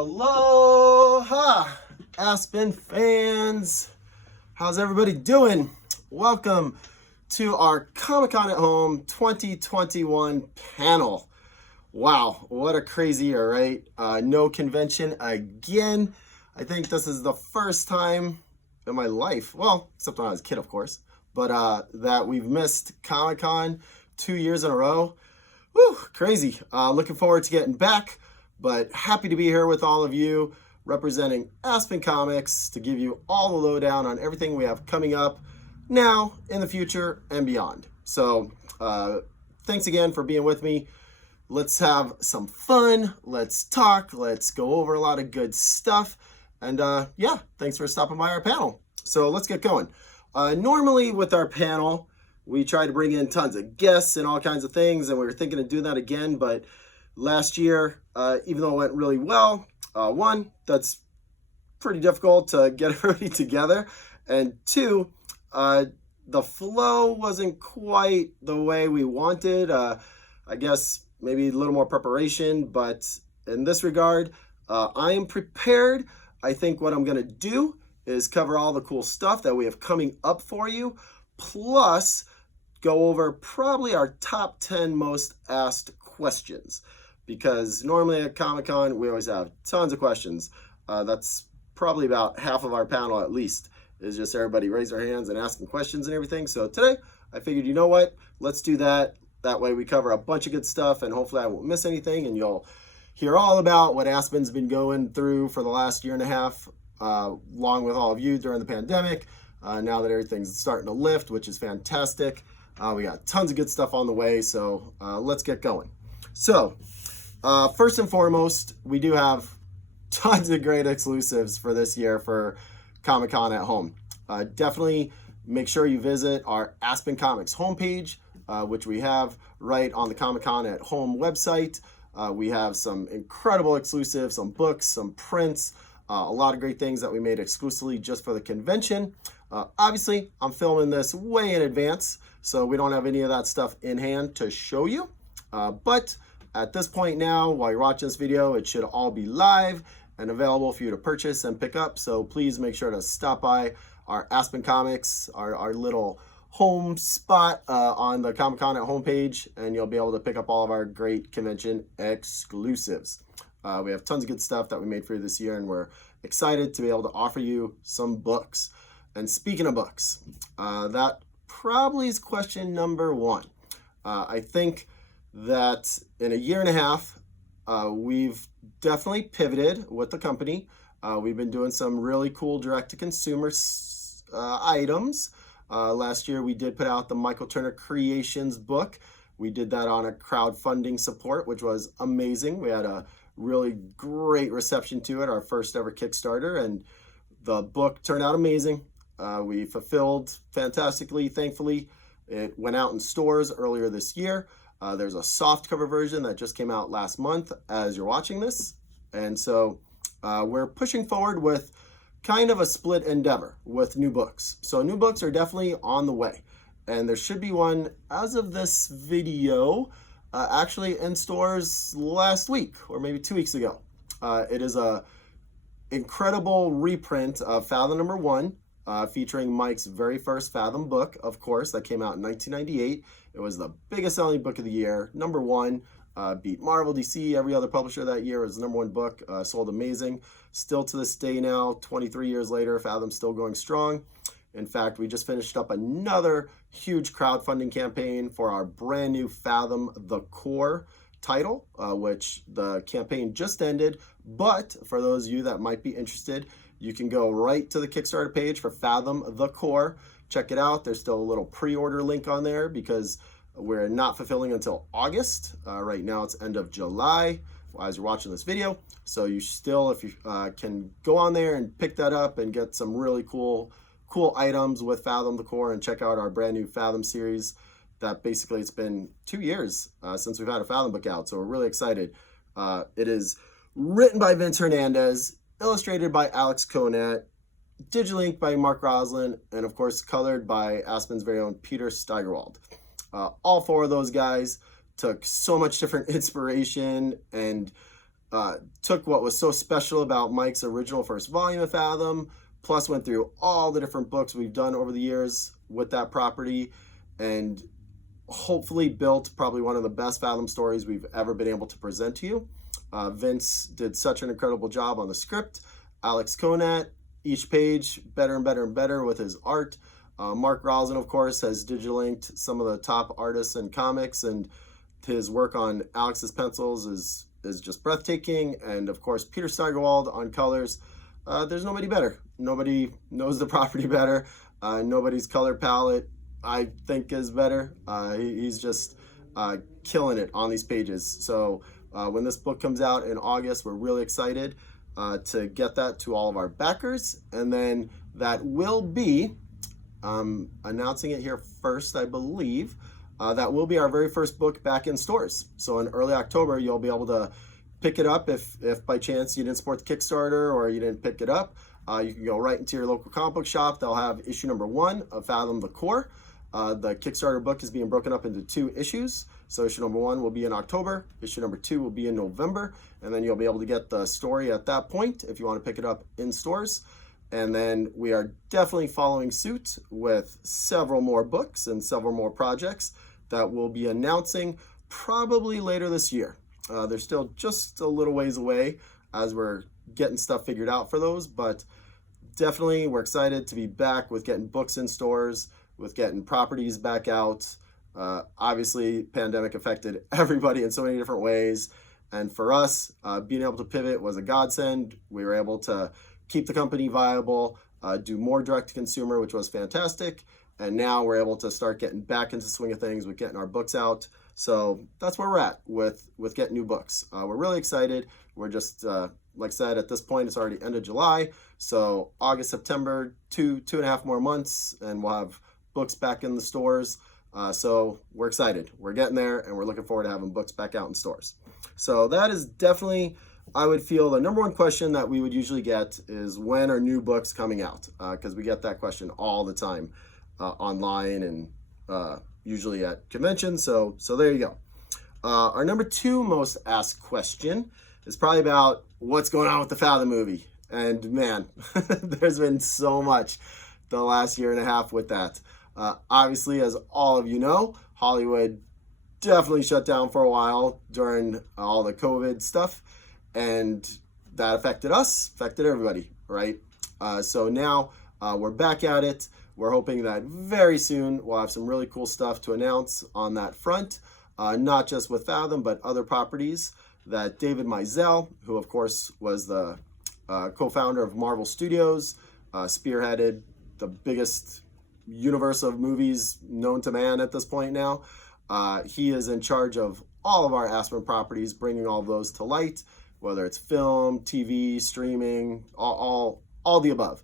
Aloha, Aspen fans. How's everybody doing? Welcome to our Comic-Con at Home 2021 panel. Wow, what a crazy year, right? No convention again. I think this is the first time in my life, well, except when I was a kid, of course, but that we've missed Comic-Con 2 years in a row. Whew, crazy. Looking forward to getting back. But happy to be here with all of you, representing Aspen Comics, to give you all the lowdown on everything we have coming up now, in the future, and beyond. So thanks again for being with me. Let's have some fun. Let's talk. Let's go over a lot of good stuff. And yeah, thanks for stopping by our panel. So let's get going. Normally with our panel, we try to bring in tons of guests and all kinds of things, and we were thinking of doing that again, but last year, even though it went really well, one, that's pretty difficult to get everybody together, and two, the flow wasn't quite the way we wanted. I guess maybe a little more preparation, but in this regard, I am prepared. I think what I'm going to do is cover all the cool stuff that we have coming up for you, plus go over probably our top 10 most asked questions. Because normally at Comic-Con, we always have tons of questions. That's probably about half of our panel at least, is just everybody raise their hands and asking questions and everything. So today, I figured, you know what? Let's do that. That way we cover a bunch of good stuff, and hopefully I won't miss anything, and you'll hear all about what Aspen's been going through for the last year and a half, along with all of you during the pandemic. Now that everything's starting to lift, which is fantastic. We got tons of good stuff on the way, so let's get going. So, first and foremost, we do have tons of great exclusives for this year for Comic-Con at Home. Definitely make sure you visit our Aspen Comics homepage, which we have right on the Comic-Con at Home website. We have some incredible exclusives, some books, some prints, a lot of great things that we made exclusively just for the convention. Obviously, I'm filming this way in advance, so we don't have any of that stuff in hand to show you. But at this point now, while you're watching this video, it should all be live and available for you to purchase and pick up. So please make sure to stop by our Aspen Comics, our little home spot on the Comic-Con at homepage, and you'll be able to pick up all of our great convention exclusives. We have tons of good stuff that we made for you this year, and we're excited to be able to offer you some books. And speaking of books, that probably is question number one. I think that in a year and a half, we've definitely pivoted with the company. We've been doing some really cool direct-to-consumer items. Last year, we did put out the Michael Turner Creations book. We did that on a crowdfunding support, which was amazing. We had a really great reception to it, our first ever Kickstarter, and the book turned out amazing. We fulfilled fantastically, thankfully. It went out in stores earlier this year. There's a softcover version that just came out last month as you're watching this. And so we're pushing forward with kind of a split endeavor with new books. So new books are definitely on the way. And there should be one as of this video actually in stores last week or maybe 2 weeks ago. It is a incredible reprint of Fathom #1. Featuring Mike's very first Fathom book, of course, that came out in 1998. It was the biggest selling book of the year, #1, beat Marvel, DC, every other publisher that year. It was the #1 book, sold amazing. Still to this day now, 23 years later, Fathom's still going strong. In fact, we just finished up another huge crowdfunding campaign for our brand new Fathom The Core title, which the campaign just ended. But for those of you that might be interested, you can go right to the Kickstarter page for Fathom The Core. Check it out. There's still a little pre-order link on there because we're not fulfilling until August. Right now it's end of July as you're watching this video. So you still, if you can go on there and pick that up and get some really cool items with Fathom The Core, and check out our brand new Fathom series that basically it's been 2 years since we've had a Fathom book out. So we're really excited. It is written by Vince Hernandez, illustrated by Alex Conant, digitally inked by Mark Roslin, and of course colored by Aspen's very own Peter Steigerwald. All four of those guys took so much different inspiration and took what was so special about Mike's original first volume of Fathom, plus went through all the different books we've done over the years with that property, and hopefully built probably one of the best Fathom stories we've ever been able to present to you. Vince did such an incredible job on the script. Alex Conat, each page better and better and better with his art. Mark Rosen, of course, has digital inked some of the top artists in comics, and his work on Alex's pencils is just breathtaking. And of course, Peter Steigerwald on colors. There's nobody better. Nobody knows the property better. Nobody's color palette, I think, is better. He's just killing it on these pages. So when this book comes out in August, we're really excited to get that to all of our backers. And then that will be, announcing it here first, I believe, that will be our very first book back in stores. So in early October, you'll be able to pick it up if by chance you didn't support the Kickstarter or you didn't pick it up. You can go right into your local comic book shop. They'll have issue number 1 of Fathom the Core. The Kickstarter book is being broken up into 2 issues. So issue number 1 will be in October, issue number 2 will be in November, and then you'll be able to get the story at that point if you want to pick it up in stores. And then we are definitely following suit with several more books and several more projects that we'll be announcing probably later this year. They're still just a little ways away as we're getting stuff figured out for those, but definitely we're excited to be back with getting books in stores, with getting properties back out. Obviously, pandemic affected everybody in so many different ways, and for us, being able to pivot was a godsend. We were able to keep the company viable, do more direct-to-consumer, which was fantastic, and now we're able to start getting back into the swing of things with getting our books out. So that's where we're at with getting new books. We're really excited. We're just, like I said, at this point, it's already end of July. So August, September, two and a half more months, and we'll have books back in the stores. So we're excited. We're getting there, and we're looking forward to having books back out in stores. So that is definitely, I would feel, the number one question that we would usually get is, when are new books coming out? Because we get that question all the time online and usually at conventions. So there you go. Our number 2 most asked question is probably about what's going on with the Fathom movie. And man, there's been so much the last year and a half with that. Obviously, as all of you know, Hollywood definitely shut down for a while during all the COVID stuff, and that affected us, affected everybody, right? So now we're back at it. We're hoping that very soon we'll have some really cool stuff to announce on that front, not just with Fathom, but other properties that David Mizell, who of course was the co-founder of Marvel Studios, spearheaded the biggest universe of movies known to man at this point now. He is in charge of all of our Aspen properties, bringing all of those to light, whether it's film, TV, streaming, all the above.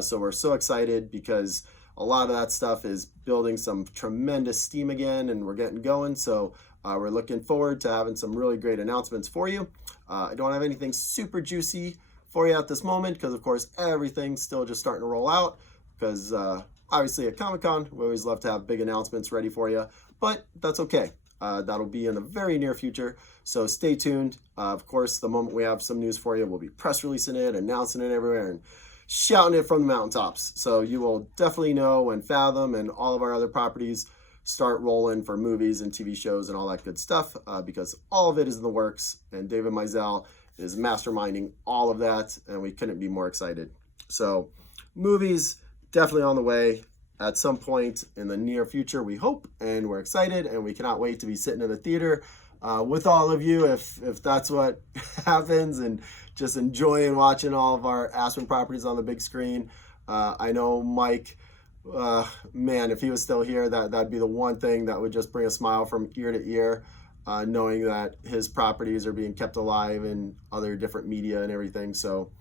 So we're so excited because a lot of that stuff is building some tremendous steam again, and we're getting going. So we're looking forward to having some really great announcements for you. I don't have anything super juicy for you at this moment because, of course, everything's still just starting to roll out because obviously at Comic-Con, we always love to have big announcements ready for you, but that's okay. That'll be in the very near future, so stay tuned. Of course, the moment we have some news for you, we'll be press releasing it, announcing it everywhere, and shouting it from the mountaintops. So you will definitely know when Fathom and all of our other properties start rolling for movies and TV shows and all that good stuff, because all of it is in the works, and David Mizell is masterminding all of that, and we couldn't be more excited. So movies definitely on the way at some point in the near future, we hope, and we're excited, and we cannot wait to be sitting in the theater with all of you if that's what happens, and just enjoying watching all of our Aspen properties on the big screen. I know Mike, man, if he was still here, that'd be the one thing that would just bring a smile from ear to ear, knowing that his properties are being kept alive in other different media and everything. So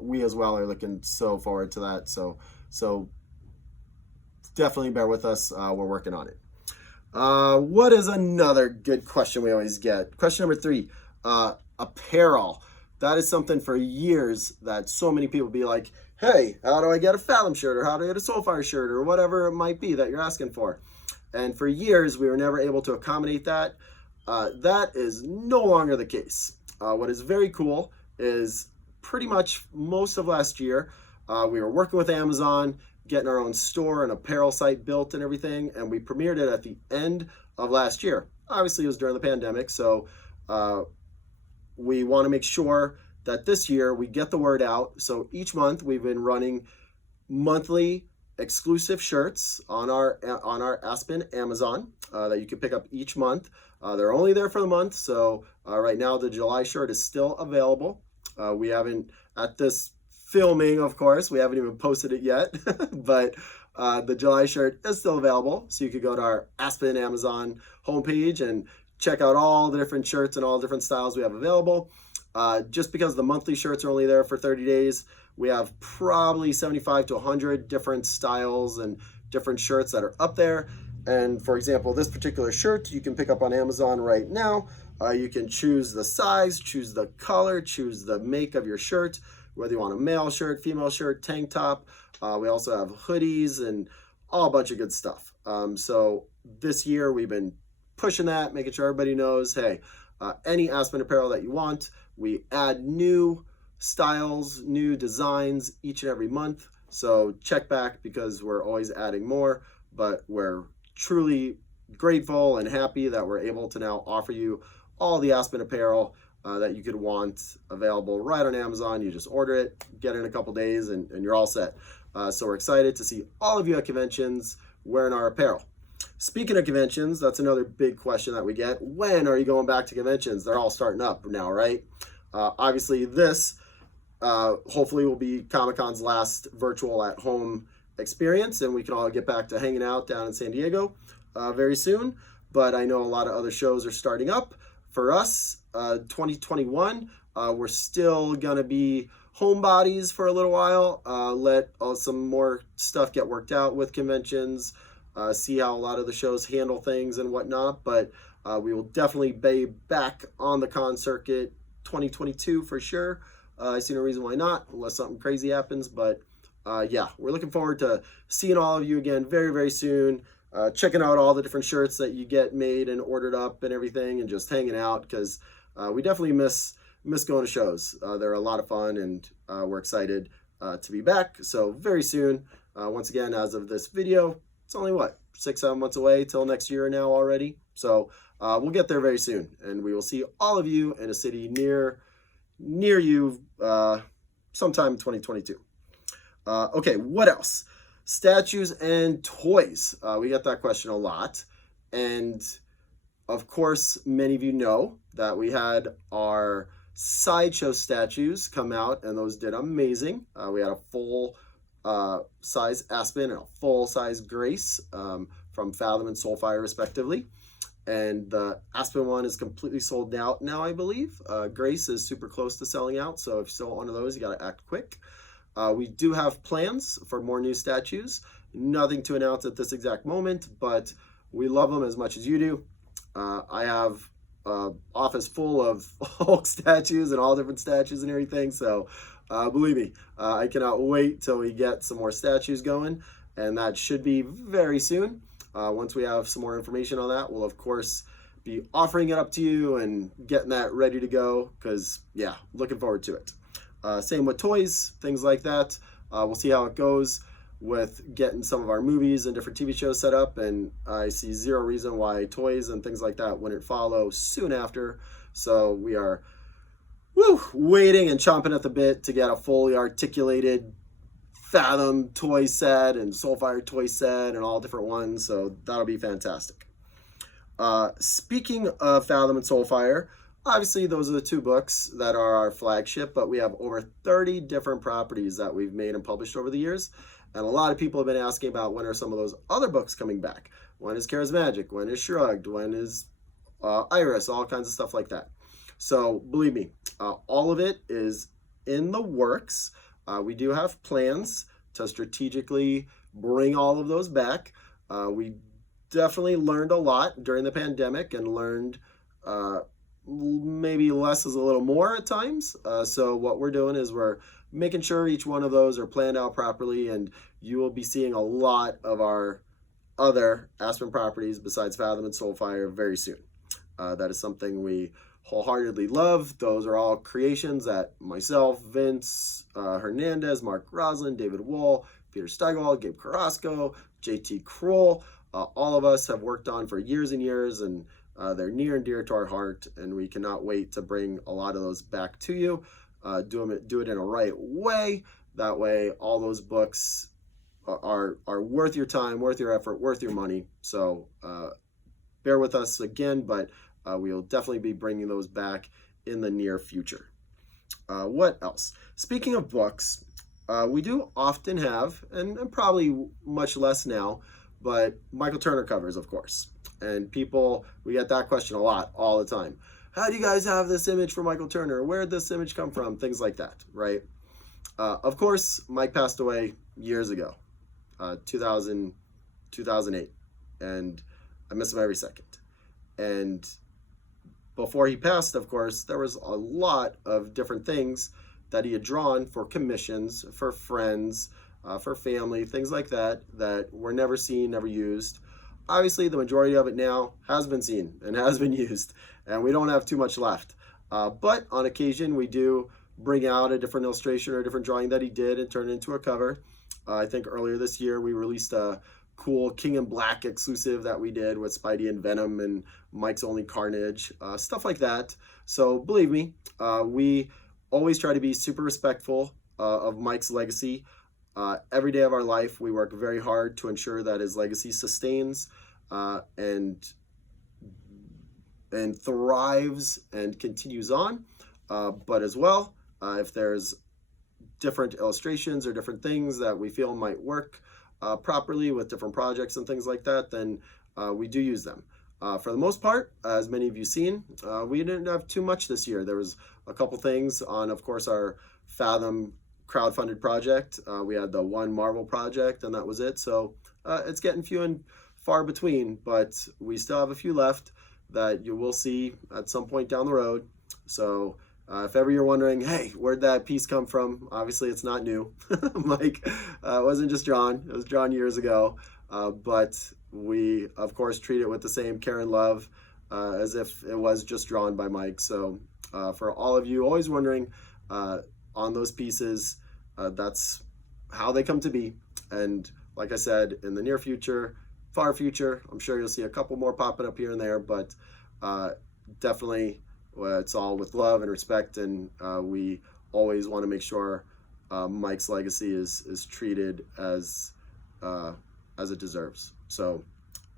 we as well are looking so forward to that. So definitely bear with us. We're working on it. What is another good question we always get? Question number 3, apparel. That is something for years that so many people be like, hey, how do I get a Fathom shirt, or how do I get a Soulfire shirt, or whatever it might be that you're asking for? And for years, we were never able to accommodate that. That is no longer the case. What is very cool is pretty much most of last year, we were working with Amazon, getting our own store and apparel site built and everything, and we premiered it at the end of last year. Obviously, it was during the pandemic, so we want to make sure that this year we get the word out. So each month we've been running monthly exclusive shirts on our Aspen Amazon that you can pick up each month. They're only there for the month, so right now the July shirt is still available. We haven't, at this filming, of course, we haven't even posted it yet, but the July shirt is still available, so you could go to our Aspen Amazon homepage and check out all the different shirts and all the different styles we have available. Just because the monthly shirts are only there for 30 days, we have probably 75 to 100 different styles and different shirts that are up there. And for example, this particular shirt you can pick up on Amazon right now. You can choose the size, choose the color, choose the make of your shirt, whether you want a male shirt, female shirt, tank top. We also have hoodies and all a bunch of good stuff. So this year we've been pushing that, making sure everybody knows, hey, any Aspen apparel that you want, we add new styles, new designs each and every month. So check back because we're always adding more, but we're truly grateful and happy that we're able to now offer you all the Aspen apparel that you could want available right on Amazon. You just order it, get it in a couple days, and you're all set. So we're excited to see all of you at conventions wearing our apparel. Speaking of conventions, that's another big question that we get. When are you going back to conventions? They're all starting up now, right? Obviously, this hopefully will be Comic-Con's last virtual at home experience, and we can all get back to hanging out down in San Diego very soon. But I know a lot of other shows are starting up. For us, 2021, we're still gonna be homebodies for a little while. Let some more stuff get worked out with conventions. See how a lot of the shows handle things and whatnot. But we will definitely be back on the con circuit 2022 for sure. I see no reason why not, unless something crazy happens. But yeah, we're looking forward to seeing all of you again very, very soon. Checking out all the different shirts that you get made and ordered up and everything, and just hanging out, because we definitely miss going to shows. They're a lot of fun, and we're excited to be back. So very soon, once again, as of this video, it's only what, 6-7 months away till next year now already. So we'll get there very soon, and we will see all of you in a city near you sometime in 2022. Okay, what else? Statues and toys. We get that question a lot. And of course, many of you know that we had our sideshow statues come out, and those did amazing. We had a full size Aspen and a full size Grace from Fathom and Soulfire respectively. And the Aspen one is completely sold out now, I believe. Grace is super close to selling out, so if you still want one of those, you got to act quick. We do have plans for more new statues. Nothing to announce at this exact moment, but we love them as much as you do. I have an office full of Hulk statues and all different statues and everything, so believe me, I cannot wait till we get some more statues going, and that should be very soon. Once we have some more information on that, we'll of course be offering it up to you and getting that ready to go, because yeah, looking forward to it. Same with toys, things like that. We'll see how it goes with getting some of our movies and different TV shows set up, and I see zero reason why toys and things like that wouldn't follow soon after. So we are waiting and chomping at the bit to get a fully articulated Fathom toy set and Soulfire toy set and all different ones, so that'll be fantastic. Speaking of Fathom and Soulfire, obviously those are the two books that are our flagship, but we have over 30 different properties that we've made and published over the years, and a lot of people have been asking about when are some of those other books coming back. When is Charismagic? When is Shrugged? When is Iris? All kinds of stuff like that. So believe me, all of it is in the works. We do have plans to strategically bring all of those back. We definitely learned a lot during the pandemic, and learned maybe less is a little more at times. So what we're doing is we're making sure each one of those are planned out properly, and you will be seeing a lot of our other Aspen properties besides Fathom and Soulfire very soon. That is something we wholeheartedly love. Those are all creations that myself, Vince Hernandez, Mark Roslin, David Wool, Peter Stegall, Gabe Carrasco, JT Kroll, all of us have worked on for years and years, and they're near and dear to our heart, and we cannot wait to bring a lot of those back to you. Do it in a right way. That way, all those books are worth your time, worth your effort, worth your money. So bear with us again, but we'll definitely be bringing those back in the near future. What else? Speaking of books, we do often have, and probably much less now, but Michael Turner covers, of course. And we get that question a lot, all the time. How do you guys have this image for Michael Turner? Where did this image come from? Things like that, right? Of course, Mike passed away years ago, 2008, and I miss him every second. And before he passed, of course, there was a lot of different things that he had drawn for commissions, for friends, for family, things like that, that were never seen, never used. Obviously, the majority of it now has been seen and has been used, and we don't have too much left. But on occasion, we do bring out a different illustration or a different drawing that he did and turn it into a cover. I think earlier this year, we released a cool King in Black exclusive that we did with Spidey and Venom and Mike's Only Carnage, stuff like that. So believe me, we always try to be super respectful of Mike's legacy. Every day of our life, we work very hard to ensure that his legacy sustains and thrives and continues on. But as well, if there's different illustrations or different things that we feel might work properly with different projects and things like that, then we do use them. For the most part, as many of you seen, we didn't have too much this year. There was a couple things on, of course, our Fathom crowdfunded project. We had the one Marvel project, and that was it. So it's getting few and far between, but we still have a few left that you will see at some point down the road. So if ever you're wondering, hey, where'd that piece come from? Obviously, it's not new. Mike wasn't just drawn. It was drawn years ago. But we, of course, treat it with the same care and love as if it was just drawn by Mike. So for all of you always wondering on those pieces, that's how they come to be. And like I said, in the near future, far future, I'm sure you'll see a couple more popping up here and there, but definitely it's all with love and respect, and we always want to make sure Mike's legacy is treated as it deserves. So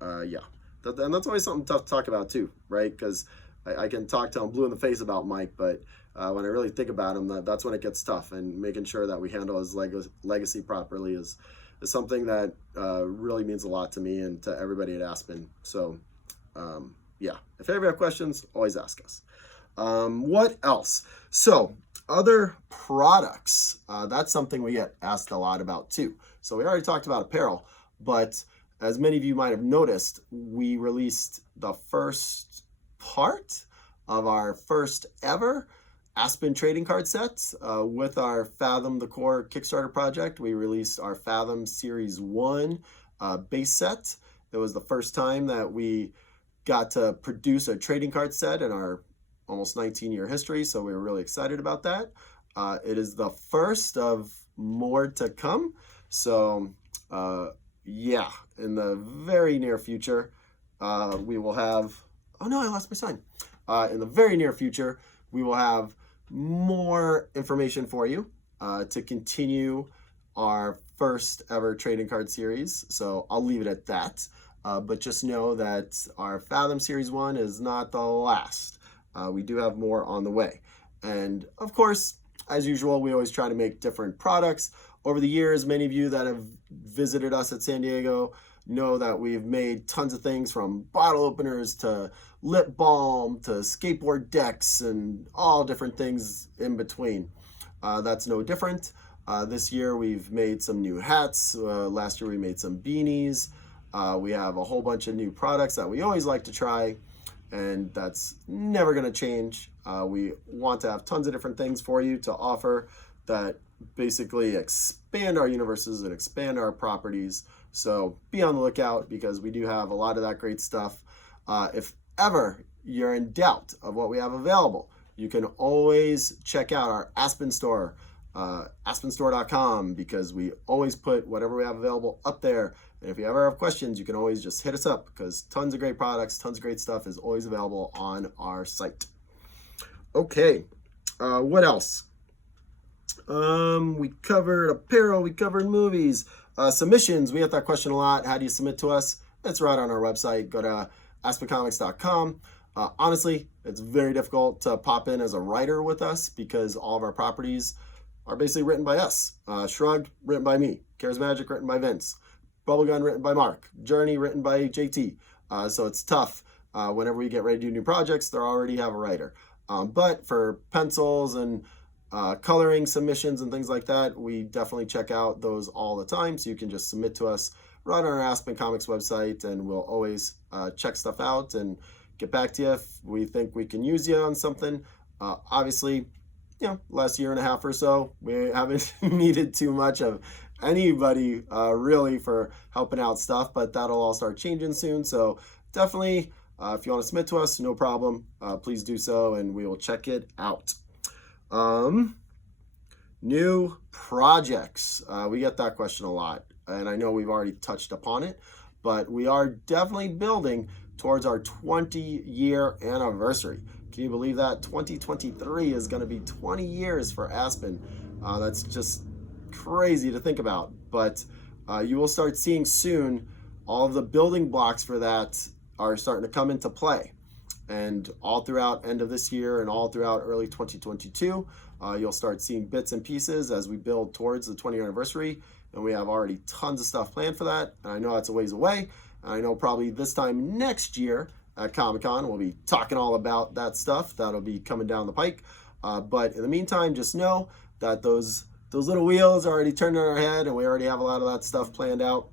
yeah, and that's always something tough to talk about too, right? Because I can talk till I'm blue in the face about Mike, but when I really think about him, that's when it gets tough, and making sure that we handle his legacy properly is something that really means a lot to me and to everybody at Aspen. So yeah, if you ever have questions, always ask us. What else? So other products, that's something we get asked a lot about too. So we already talked about apparel, but as many of you might have noticed, we released the first part of our first ever Aspen trading card sets with our Fathom the Core Kickstarter project. We released our Fathom Series 1 base set. It was the first time that we got to produce a trading card set in our almost 19-year history, so we were really excited about that. It is the first of more to come. So yeah, in the very near future, we will have, oh no, I lost my sign. In the very near future, we will have more information for you to continue our first ever trading card series. So I'll leave it at that. But just know that our Fathom Series 1 is not the last. We do have more on the way. And of course, as usual, we always try to make different products. Over the years, many of you that have visited us at San Diego know that we've made tons of things, from bottle openers to lip balm to skateboard decks and all different things in between. That's no different. This year we've made some new hats. Last year we made some beanies. We have a whole bunch of new products that we always like to try, and that's never going to change. We want to have tons of different things for you to offer that basically expand our universes and expand our properties. So be on the lookout, because we do have a lot of that great stuff. If ever you're in doubt of what we have available, you can always check out our Aspen store, aspenstore.com, because we always put whatever we have available up there. And if you ever have questions, you can always just hit us up, because tons of great products, tons of great stuff is always available on our site. Okay, what else? We covered apparel, we covered movies, submissions. We get that question a lot. How do you submit to us? It's right on our website. Go to aspencomics.com. Honestly, it's very difficult to pop in as a writer with us, because all of our properties are basically written by us. Shrugged, written by me. Charismagic, written by Vince. Bubblegum, written by Mark. Journey, written by JT. So it's tough. Whenever we get ready to do new projects, they already have a writer. But for pencils and coloring submissions and things like that, we definitely check out those all the time. So you can just submit to us right on our Aspen Comics website, and we'll always check stuff out and get back to you if we think we can use you on something. Obviously, last year and a half or so, we haven't needed too much of anybody really for helping out stuff, but that'll all start changing soon. So definitely, if you want to submit to us, no problem. Please do so, and we will check it out. New projects. We get that question a lot, and I know we've already touched upon it, but we are definitely building towards our 20-year anniversary. Can you believe that? 2023 is going to be 20 years for Aspen. That's just crazy to think about, but you will start seeing soon all of the building blocks for that are starting to come into play. And all throughout end of this year and all throughout early 2022, you'll start seeing bits and pieces as we build towards the 20th anniversary. And we have already tons of stuff planned for that. And I know that's a ways away. And I know probably this time next year at Comic-Con, we'll be talking all about that stuff. That'll be coming down the pike. But in the meantime, just know that those little wheels are already turning in our head, and we already have a lot of that stuff planned out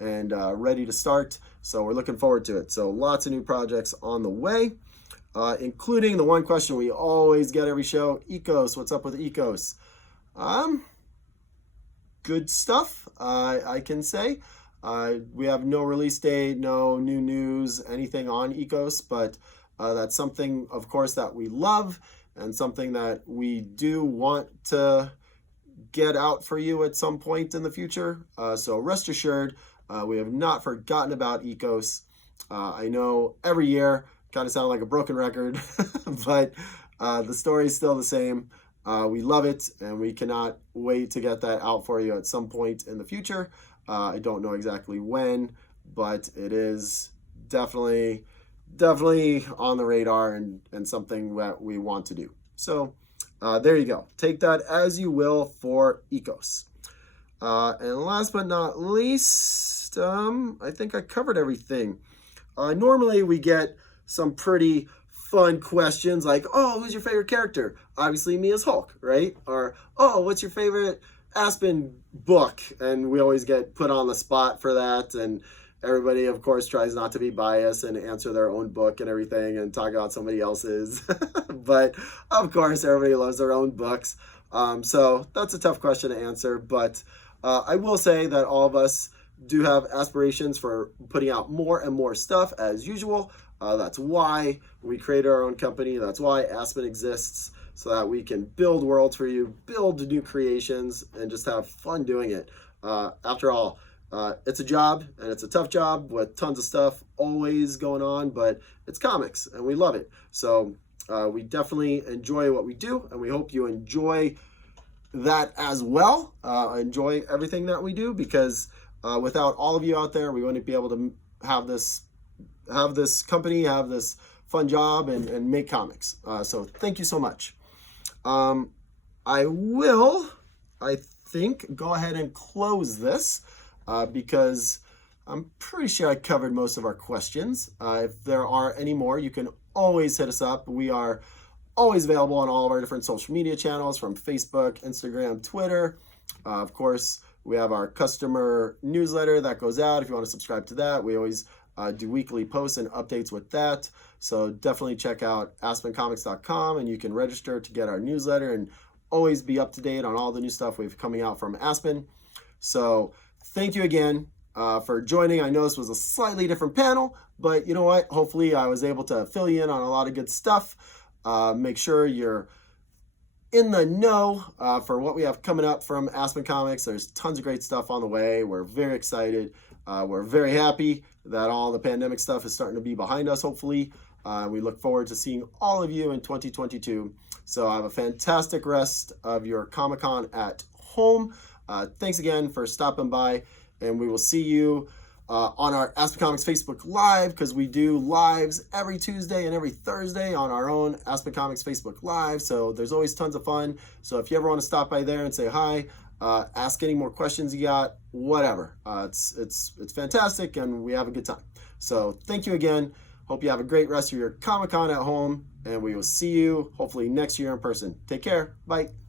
and ready to start. So we're looking forward to it. So lots of new projects on the way, including the one question we always get every show, ECOS. What's up with ECOS? Good stuff, I can say. We have no release date, no new news, anything on ECOS, but that's something, of course, that we love and something that we do want to get out for you at some point in the future. So rest assured, we have not forgotten about ECOS. I know every year kind of sound like a broken record, but the story is still the same. We love it, and we cannot wait to get that out for you at some point in the future. I don't know exactly when, but it is definitely on the radar and something that we want to do. So there you go. Take that as you will for ECOS. And last but not least, I think I covered everything. Normally we get some pretty fun questions like, oh, who's your favorite character? Obviously me as Hulk, right? Or, oh, what's your favorite Aspen book? And we always get put on the spot for that, and everybody of course tries not to be biased and answer their own book and everything and talk about somebody else's. But of course everybody loves their own books, so that's a tough question to answer. But I will say that all of us do have aspirations for putting out more and more stuff as usual. That's why we created our own company. That's why Aspen exists, so that we can build worlds for you, build new creations, and just have fun doing it. After all, it's a job, and it's a tough job with tons of stuff always going on, but it's comics, and we love it. So we definitely enjoy what we do, and we hope you enjoy that as well. Enjoy everything that we do, because without all of you out there, we wouldn't be able to have this company, have this fun job, and make comics. So thank you so much. I will, I think, go ahead and close this because I'm pretty sure I covered most of our questions. If there are any more, you can always hit us up. We are always available on all of our different social media channels, from Facebook, Instagram, Twitter. Of course, we have our customer newsletter that goes out. If you want to subscribe to that, we always do weekly posts and updates with that. So definitely check out aspencomics.com, and you can register to get our newsletter and always be up to date on all the new stuff we've coming out from Aspen. So thank you again. for joining. I know this was a slightly different panel, but you know what? Hopefully I was able to fill you in on a lot of good stuff. Make sure you're in the know for what we have coming up from Aspen Comics. There's tons of great stuff on the way. We're very excited. We're very happy that all the pandemic stuff is starting to be behind us, hopefully. We look forward to seeing all of you in 2022. So have a fantastic rest of your Comic-Con at home. Thanks again for stopping by, and we will see you on our Aspen Comics Facebook Live, because we do lives every Tuesday and every Thursday on our own Aspen Comics Facebook Live. So there's always tons of fun. So if you ever want to stop by there and say hi, ask any more questions you got, whatever. It's fantastic, and we have a good time. So thank you again. Hope you have a great rest of your Comic-Con at home, and we will see you hopefully next year in person. Take care. Bye.